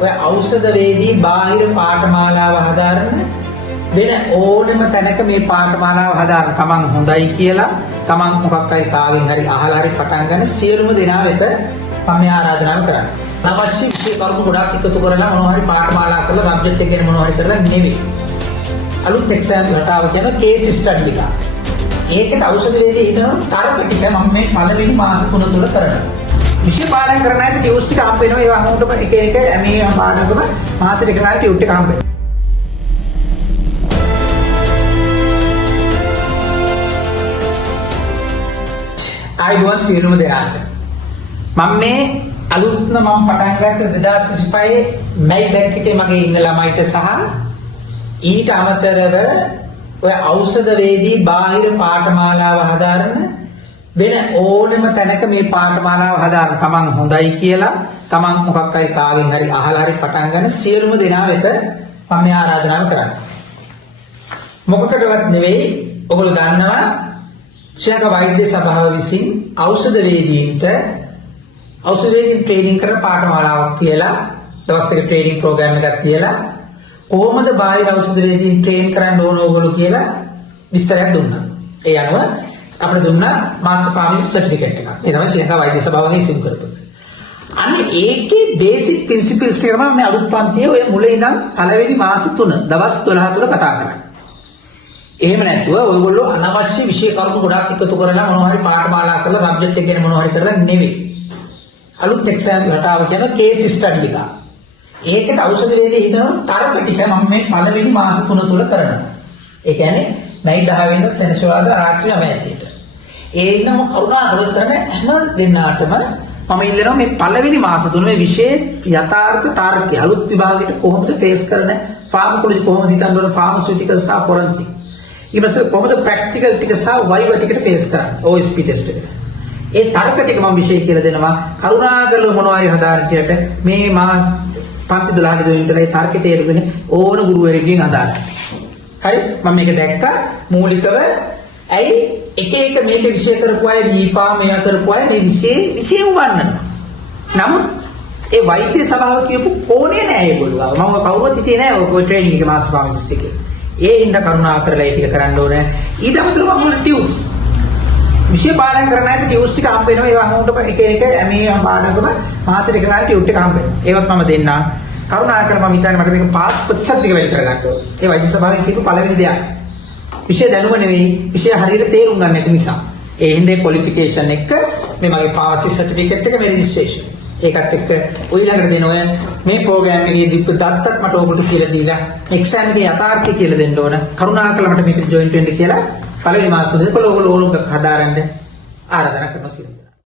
ඔය ඖෂධ වේදී බාහිර පාඨමාලාව හදාරන වෙන ඕනෙම තැනක මේ පාඨමාලාව හදාරන තමන් හොඳයි කියලා තමන් මොකක් හරි කාගෙන් හරි අහලා හරි පටන් ගන්න සියලුම දෙනා වෙත මම මේ ආරාධනාව කරන්නේ. අවශ්‍ය විශේෂ කරුණු ගොඩක් එකතු කරලා මොනවා හරි පාඨමාලා කරලා සබ්ජෙක්ට් එක ගැන මොනවා හරි කරලා නෙවෙයි. අලුත් එක්සෑම් රටාව කියන කේස් ස්ටඩි එක. ඒකට ඖෂධ වේදී හිතනකොට තර්ක ටික මම මේ පළවෙනි මාස 3 තුල කරනවා. විශේෂ පාඩම් කරන අයට ටියුස් ටික හම්බ වෙනවා. ඒවා අමුතුම එක එක මේ පාඩම්කම මාසෙට එක ගානේ ටියුස් ටික හම්බ වෙනවා. ආයිබෝන් සියලුම දෙනාට මම මේ අලුත්ම මම පටන් ගත්ත 2025 මැයි බැච් එකේ මගේ ඉන්න ළමයිට සහ ඊට අමතරව ඔය ඖෂධ වේදී බාහිර පාඨමාලාව හදාරන වෙන ඕනෙම තැනක මේ පාඨමාලාව හදාරන තමන් හොඳයි කියලා තමන් මොකක් හරි කාගෙන් හරි අහලා හරි පටන් ගන්න සියලුම දෙනා වෙත මම මේ ආරාධනාව කරන්නේ. මොකකටවත් නෙවෙයි ඔයගොල්ලෝ දන්නවා ශ්‍රී ලංකා වෛද්‍ය සභාව විසින් ඖෂධ වේදීන්ට ට්‍රේනින් කරන පාඨමාලාවක් කියලා දවස් දෙක ට්‍රේනින් ප්‍රෝග්‍රෑම් එකක් තියලා කොහොමද බාහිර ඖෂධ වේදීන් ට්‍රේන් කරන්න ඕන ඕගොල්ලෝ කියලා විස්තරයක් දුන්නා. ඒ අනුව අපිට දුන්නා මාස්ටර් ෆාමසිස්ට් සර්ටිෆිකේට් එකක්. ඒ තමයි ශ්‍රී ලංකා වෛද්‍ය සභාවගේ ඉසින් කරපු එක. අන්න ඒකේ බේසික් ප්‍රින්සිපල්ස් ටික තමයි මේ අලුත් පන්තියේ ඔය මුලින් ඉඳන් පළවෙනි මාස 3 දවස් 12 තුල කතා කරන්නේ. එහෙම නැතුව ඔයගොල්ලෝ අනවශ්‍ය විශේෂ කරුණු ගොඩක් එකතු කරලා මොනවා හරි පාඨමාලා කරලා සබ්ජෙක්ට් එක ගැන මොනවා හරි කරලා නෙවෙයි. අලුත් එක්සෑම් රටාව කියන කේස් ස්ටඩි එක. ඒකට ඖෂධ වේදී හිතනකොට තර්ක ටික මම මේ පළවෙනි මාස 3 තුල කරනවා. ඒ කියන්නේ මැයි 10 වෙනිදා සෙනසුරාදා රාත්‍රී 9:00ට. ඒ ඉන්නම කරුණාකර කරන හැම දිනාටම මම ඉල්ලනවා මේ පළවෙනි මාස 3 මේ විශේෂ යථාර්ථ තර්කය අලුත් විභාගයට කොහොමද ෆේස් කරන්නේ? ෆාමකොලොජි කොහොමද හිතන්න ඕන? ෆාමසිටිකල් සහ ෆොරන්සික් ඊපස්සේ කොහොමද ප්‍රැක්ටිකල් ටික සහ වයිවා ටිකට ෆේස් කරන්නේ OSP ටෙස්ට් එකට. ඒ තර්ක ටික මම විශේෂ කියලා දෙනවා. කරුණාකරලා මොනවා හරි හදාන්න කියට මේ මාස පන්ති 12 ට ජොයින් කරලා ඒ තර්කේ තේරුගෙන ඕන ගුරුවරයෙක්ගෙන් අදාළ. හරි මම මේක දැක්කා මූලිකව ඇයි එක එක මේක විෂය කරපු අය දීපා මෙයා කරපු අය මේ විෂය උගන්වනවා. නමුත් ඒ වෛද්‍ය සභාව කියපු ඕනේ නෑ ඒගොල්ලෝ. මම කවුරුත් හිතේ නෑ ඔය ට්‍රේනින් එකේ මාස්ටර් ෆාමසිස්ට් එකේ. ඒ හින්දා කරුණා කරලා ඒ ටික කරන්න ඕනේ. ඊට අමතරව මම ටියුස් විශේෂ පාඩම් කරන අයට ටියුස් ටික හම්බ වෙනවා. ඒවා අමුතුම එක එක මේ පාඩම්කම මාසෙට එක ගානේ ටියුස් ටික හම්බ වෙනවා. ඒවත් මම දෙන්නම්. කරුණා කරලා මම හිතන්නේ මට මේක පාස් ප්‍රතිශත ටික වැඩි කරගන්න ඕනේ. ඒ වෛද්‍ය සභාවෙන් කියපු පළවෙනි දෙයක්. විෂය දැනුම නෙවෙයි විෂය හරියට තේරුම් ගන්න නැති නිසා. ඒ හින්දා ක්වොලිෆිකේෂන් එක මේ මගේ ෆාමසිස්ට් සර්ටිෆිකේට් එක මේ රෙජිස්ට්‍රේෂන්. ඒකත් එක්ක ඊළඟට දෙන ඔය මේ ප්‍රෝග්‍රෑම් එකේ දීපු දත්තත් මට ඕකට කියලා දීලා එක්සෑම් එකේ යථාර්ථය කියලා දෙන්න ඕන. කරුණාකරලා මට මේකට ජොයින් වෙන්න කියලා පළවෙනි මාස තුනේ ඔයගොල්ලෝ ඕනක හදාරන්න ආරාධනා කරනවා.